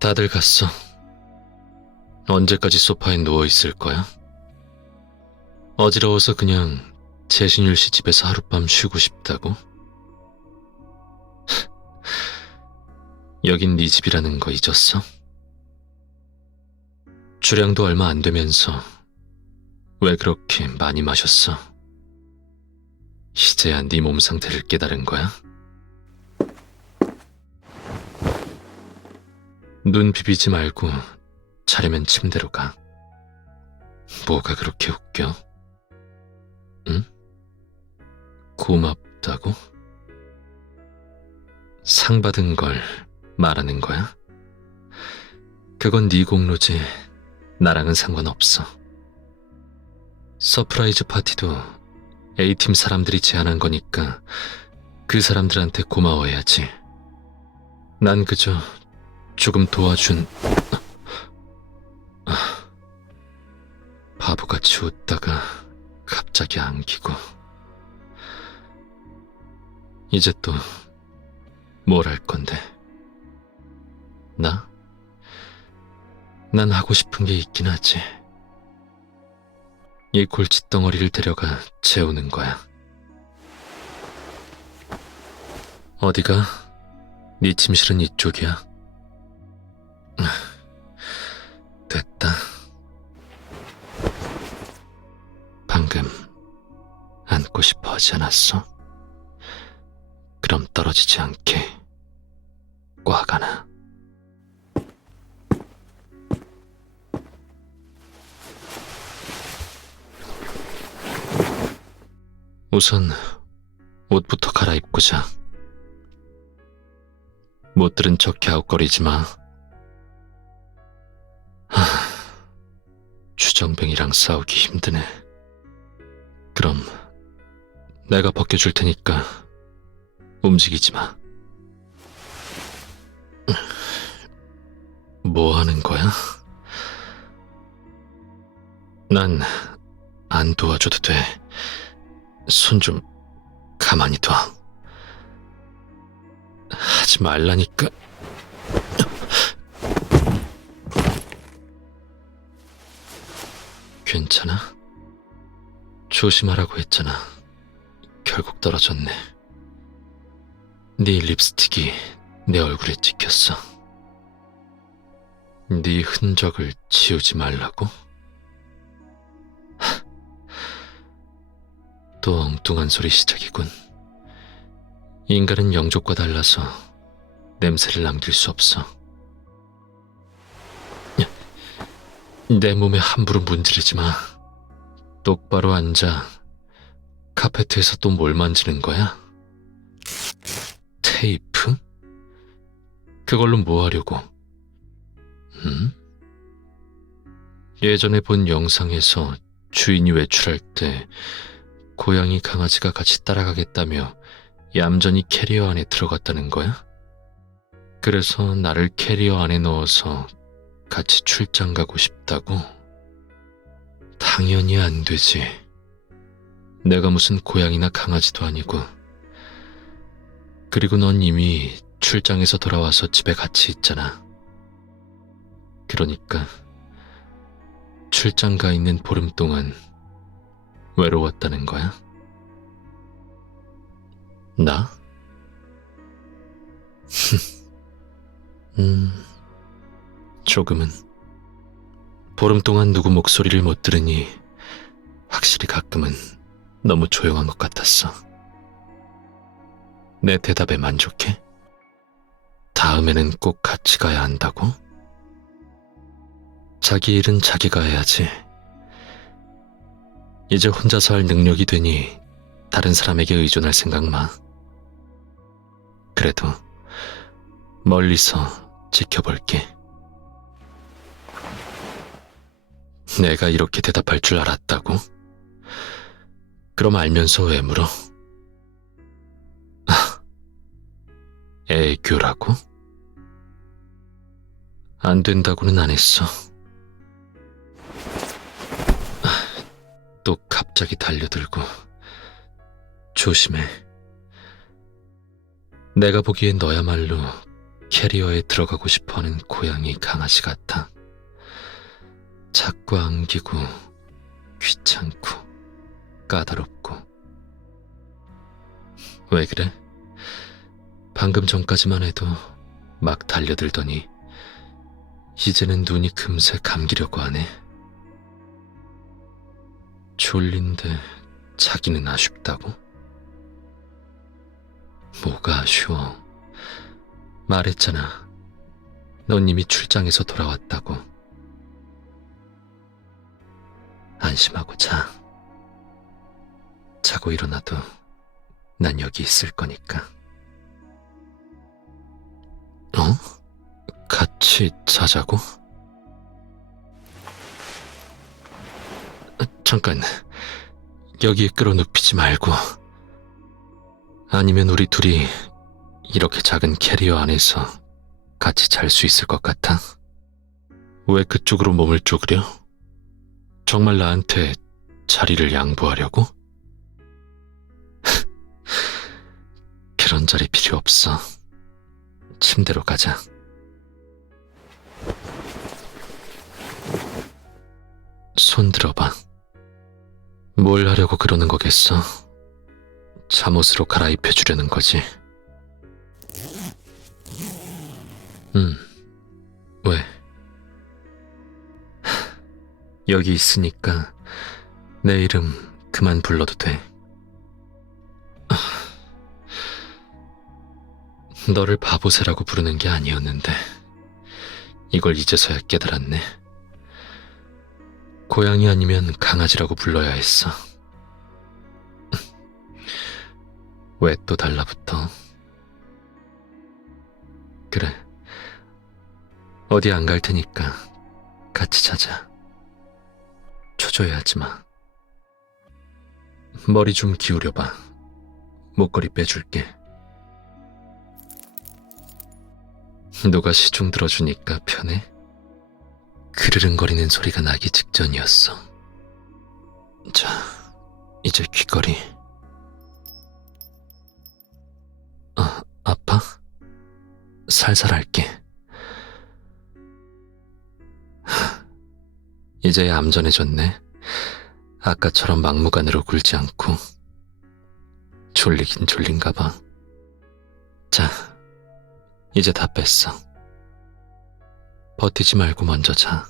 다들 갔어. 언제까지 소파에 누워 있을 거야? 어지러워서 그냥 재신율 씨 집에서 하룻밤 쉬고 싶다고? 여긴 네 집이라는 거 잊었어? 주량도 얼마 안 되면서 왜 그렇게 많이 마셨어? 이제야 네 몸 상태를 깨달은 거야? 눈 비비지 말고 자려면 침대로 가. 뭐가 그렇게 웃겨? 응? 고맙다고? 상 받은 걸 말하는 거야? 그건 네 공로지 나랑은 상관없어. 서프라이즈 파티도 A팀 사람들이 제안한 거니까 그 사람들한테 고마워해야지. 난 그저 조금 도와준 아, 바보같이 웃다가 갑자기 안기고 이제 또 뭘 할 건데 나? 난 하고 싶은 게 있긴 하지 이 골칫덩어리를 데려가 재우는 거야 어디가? 네 침실은 이쪽이야 됐다. 방금 안고 싶어 하지 않았어? 그럼 떨어지지 않게 꽉 안아. 우선 옷부터 갈아입고 자. 못 들은 척 갸웃거리지 마. 하, 주정뱅이랑 싸우기 힘드네. 그럼 내가 벗겨줄 테니까 움직이지 마. 뭐 하는 거야? 난 안 도와줘도 돼. 손 좀 가만히 둬. 하지 말라니까. 괜찮아? 조심하라고 했잖아. 결국 떨어졌네. 네 립스틱이 내 얼굴에 찍혔어. 네 흔적을 지우지 말라고? 하, 또 엉뚱한 소리 시작이군. 인간은 영족과 달라서 냄새를 남길 수 없어. 내 몸에 함부로 문지르지 마. 똑바로 앉아. 카페트에서 또 뭘 만지는 거야? 테이프? 그걸로 뭐 하려고? 음? 예전에 본 영상에서 주인이 외출할 때 고양이 강아지가 같이 따라가겠다며 얌전히 캐리어 안에 들어갔다는 거야? 그래서 나를 캐리어 안에 넣어서 같이 출장 가고 싶다고? 당연히 안 되지. 내가 무슨 고양이나 강아지도 아니고. 그리고 넌 이미 출장에서 돌아와서 집에 같이 있잖아. 그러니까 출장 가 있는 보름 동안 외로웠다는 거야? 나? 음... 조금은. 보름 동안 누구 목소리를 못 들으니 확실히 가끔은 너무 조용한 것 같았어. 내 대답에 만족해? 다음에는 꼭 같이 가야 한다고? 자기 일은 자기가 해야지. 이제 혼자서 할 능력이 되니 다른 사람에게 의존할 생각 마. 그래도 멀리서 지켜볼게. 내가 이렇게 대답할 줄 알았다고? 그럼 알면서 왜 물어? 아, 애교라고? 안 된다고는 안 했어. 아, 또 갑자기 달려들고. 조심해. 내가 보기엔 너야말로 캐리어에 들어가고 싶어 하는 고양이 강아지 같아. 자꾸 안기고 귀찮고 까다롭고. 왜 그래? 방금 전까지만 해도 막 달려들더니 이제는 눈이 금세 감기려고 하네. 졸린데 자기는 아쉽다고? 뭐가 아쉬워? 말했잖아. 넌 이미 출장에서 돌아왔다고. 안심하고 자. 자고 일어나도 난 여기 있을 거니까. 어? 같이 자자고? 아, 잠깐, 여기에 끌어눕히지 말고. 아니면 우리 둘이 이렇게 작은 캐리어 안에서 같이 잘 수 있을 것 같아? 왜 그쪽으로 몸을 쪼그려? 정말 나한테 자리를 양보하려고? 그런 자리 필요 없어. 침대로 가자. 손 들어봐. 뭘 하려고 그러는 거겠어? 잠옷으로 갈아입혀 주려는 거지. 음, 여기 있으니까 내 이름 그만 불러도 돼. 아, 너를 바보새라고 부르는 게 아니었는데 이걸 이제서야 깨달았네. 고양이 아니면 강아지라고 불러야 했어. 왜 또 달라붙어? 그래. 어디 안 갈 테니까 같이 자자. 초조해하지 마. 머리 좀 기울여봐. 목걸이 빼줄게. 누가 시중 들어주니까 편해? 그르릉거리는 소리가 나기 직전이었어. 자, 이제 귀걸이. 아, 아파? 살살 할게. 하, 이제야 암전해졌네. 아까처럼 막무가내로 굴지 않고. 졸리긴 졸린가 봐. 자, 이제 다 뺐어. 버티지 말고 먼저 자.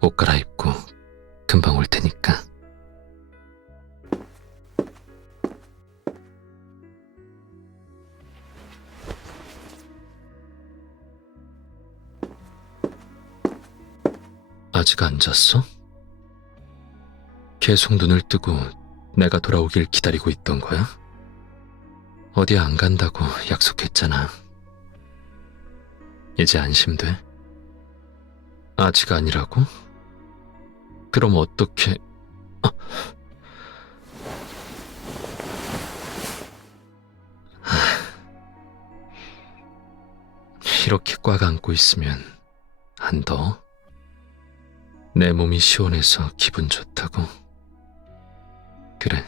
옷 갈아입고 금방 올 테니까. 아직 안 잤어? 계속 눈을 뜨고 내가 돌아오길 기다리고 있던 거야? 어디 안 간다고 약속했잖아. 이제 안심돼? 아직 아니라고? 그럼 어떻게... 아. 하. 이렇게 꽉 안고 있으면 안 더워? 내 몸이 시원해서 기분 좋다고? 그래.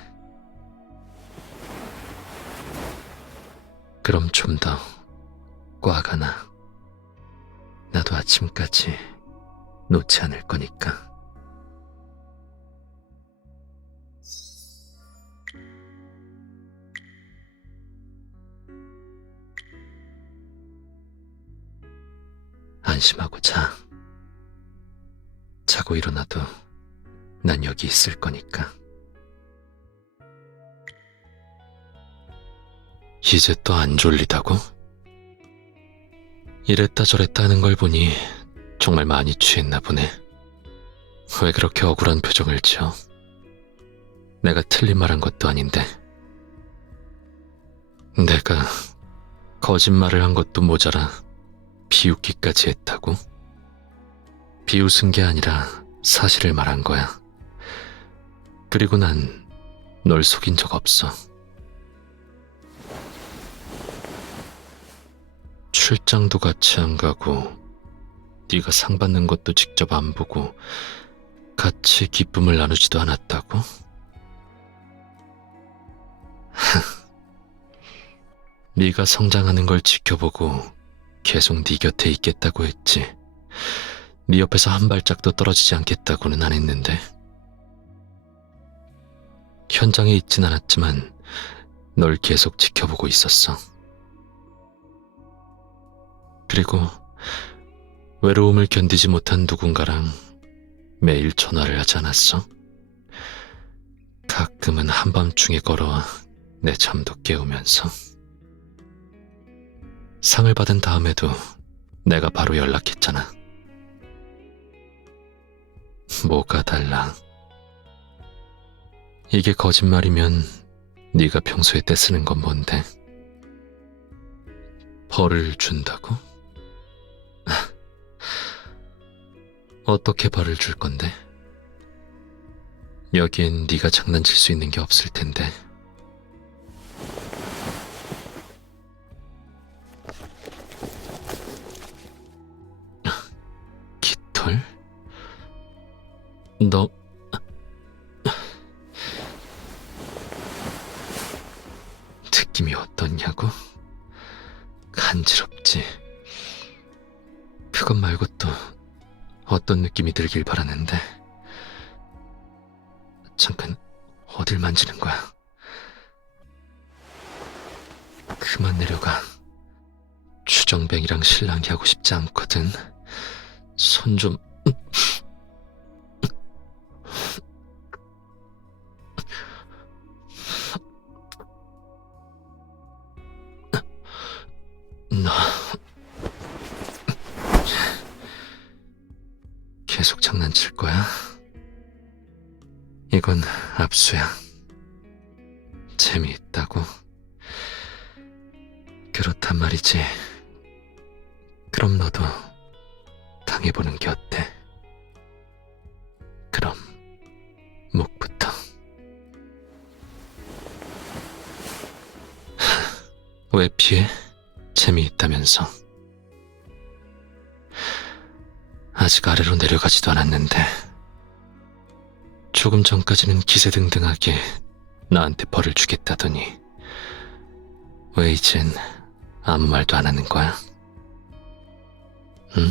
그럼 좀 더 꽉 안아. 나도 아침까지 놓지 않을 거니까. 안심하고 자. 자고 일어나도 난 여기 있을 거니까. 이제 또 안 졸리다고? 이랬다 저랬다 하는 걸 보니 정말 많이 취했나 보네. 왜 그렇게 억울한 표정을 지어? 내가 틀린 말 한 것도 아닌데. 내가 거짓말을 한 것도 모자라 비웃기까지 했다고? 비웃은 게 아니라 사실을 말한 거야. 그리고 난 널 속인 적 없어. 출장도 같이 안 가고 네가 상 받는 것도 직접 안 보고 같이 기쁨을 나누지도 않았다고? 네가 성장하는 걸 지켜보고 계속 네 곁에 있겠다고 했지. 네 옆에서 한 발짝도 떨어지지 않겠다고는 안 했는데. 현장에 있진 않았지만 널 계속 지켜보고 있었어. 그리고 외로움을 견디지 못한 누군가랑 매일 전화를 하지 않았어? 가끔은 한밤중에 걸어와 내 잠도 깨우면서. 상을 받은 다음에도 내가 바로 연락했잖아. 뭐가 달라? 이게 거짓말이면 네가 평소에 떼쓰는 건 뭔데? 벌을 준다고? 어떻게 벌을 줄 건데? 여기엔 네가 장난칠 수 있는 게 없을 텐데. 깃털? 너 느낌이 어떻냐고? 간지럽지. 그것 말고 또 어떤 느낌이 들길 바라는데. 잠깐 어딜 만지는 거야? 그만 내려가. 추정뱅이랑 실랑이 하고 싶지 않거든. 손 좀. 너 계속 장난칠 거야? 이건 압수야. 재미있다고. 그렇단 말이지. 그럼 너도 당해보는 게 어때? 그럼 목부터. 왜 피해? 재미있다면서. 아직 아래로 내려가지도 않았는데. 조금 전까지는 기세등등하게 나한테 벌을 주겠다더니 왜 이젠 아무 말도 안 하는 거야? 응?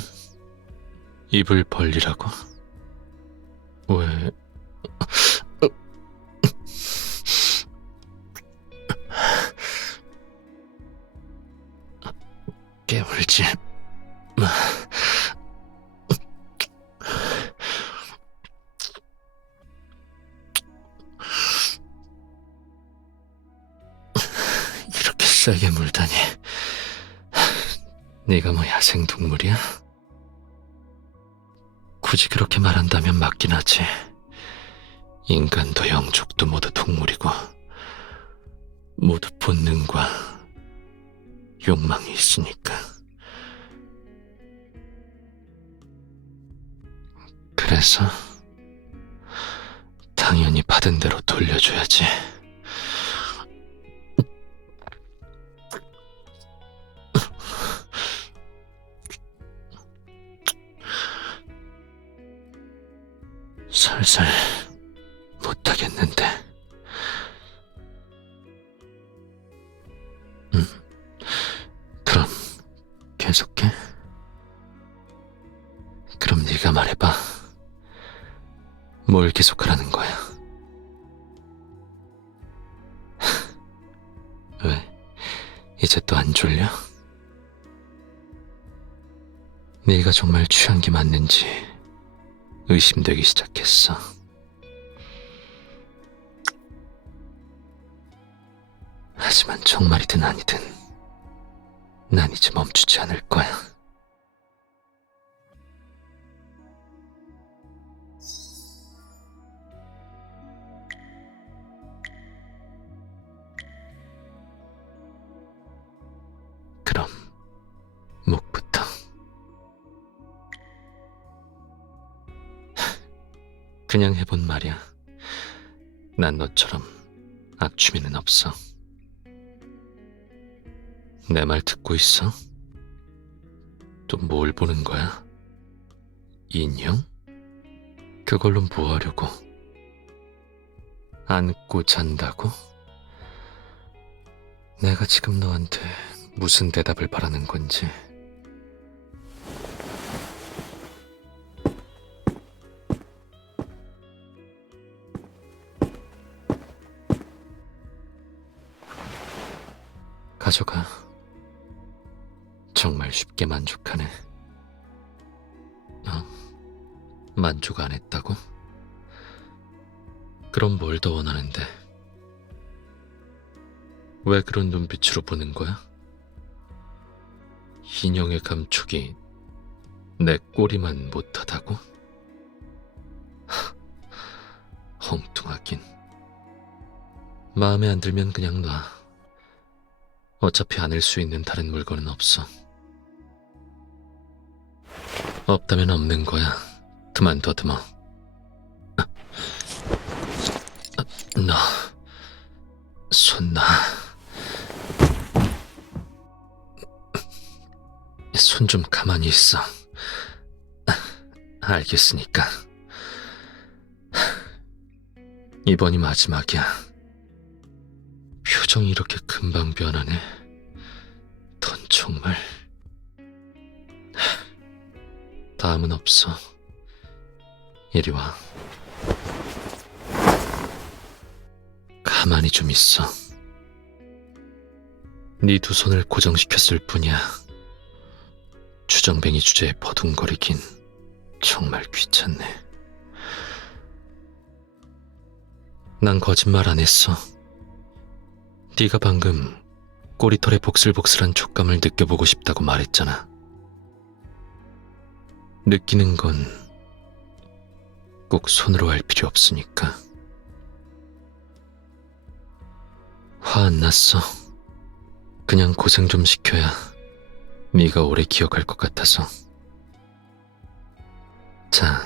입을 벌리라고? 왜? 깨물지 마. 세게 물다니. 네가 뭐 야생 동물이야? 굳이 그렇게 말한다면 맞긴 하지. 인간도 영족도 모두 동물이고, 모두 본능과 욕망이 있으니까. 그래서, 당연히 받은 대로 돌려줘야지. 살살 못하겠는데. 음, 그럼 계속해. 그럼 네가 말해봐. 뭘 계속하라는 거야? 왜? 이제 또 안 졸려? 네가 정말 취한 게 맞는지 의심되기 시작했어. 하지만 정말이든 아니든 난 이제 멈추지 않을 거야. 그냥 해본 말이야. 난 너처럼 악취미는 없어. 내 말 듣고 있어? 또 뭘 보는 거야? 인형? 그걸로 뭐 하려고? 안고 잔다고? 내가 지금 너한테 무슨 대답을 바라는 건지 가져가. 정말 쉽게 만족하네. 어? 만족 안 했다고? 그럼 뭘 더 원하는데? 왜 그런 눈빛으로 보는 거야? 인형의 감촉이 내 꼬리만 못하다고? 하, 엉뚱하긴. 마음에 안 들면 그냥 놔. 어차피 안을 수 있는 다른 물건은 없어. 없다면 없는 거야. 그만 더듬어. 아, 너, 손 놔. 손좀 가만히 있어. 알겠으니까. 이번이 마지막이야. 표정이 이렇게 금방 변하네. 넌 정말. 다음은 없어. 이리 와. 가만히 좀 있어. 네 두 손을 고정시켰을 뿐이야. 주정뱅이 주제에 버둥거리긴 정말 귀찮네. 난 거짓말 안 했어. 네가 방금 꼬리털의 복슬복슬한 촉감을 느껴보고 싶다고 말했잖아. 느끼는 건 꼭 손으로 할 필요 없으니까. 화 안 났어. 그냥 고생 좀 시켜야 네가 오래 기억할 것 같아서. 자,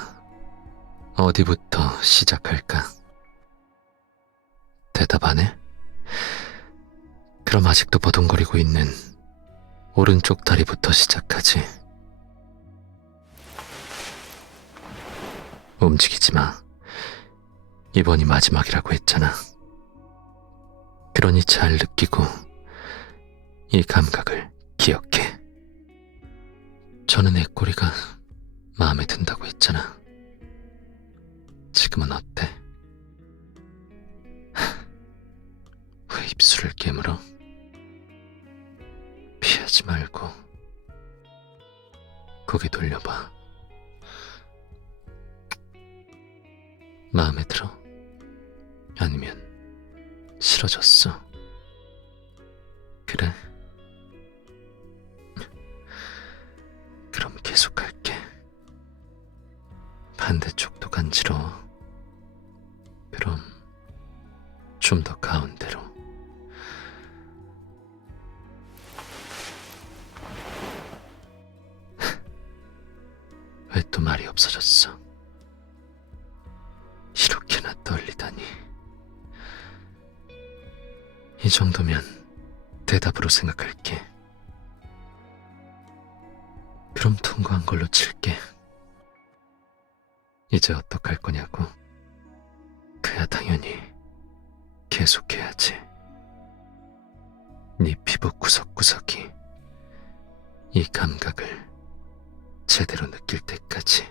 어디부터 시작할까? 대답 안 해? 그럼 아직도 버둥거리고 있는 오른쪽 다리부터 시작하지. 움직이지 마. 이번이 마지막이라고 했잖아. 그러니 잘 느끼고 이 감각을 기억해. 저는 내 꼬리가 마음에 든다고 했잖아. 지금은 어때? 왜 입술을 깨물어? 피하지 말고 고개 돌려봐. 마음에 들어? 아니면 싫어졌어? 이 정도면 대답으로 생각할게. 그럼 통과한 걸로 칠게. 이제 어떡할 거냐고. 그야 당연히 계속해야지. 네 피부 구석구석이 이 감각을 제대로 느낄 때까지.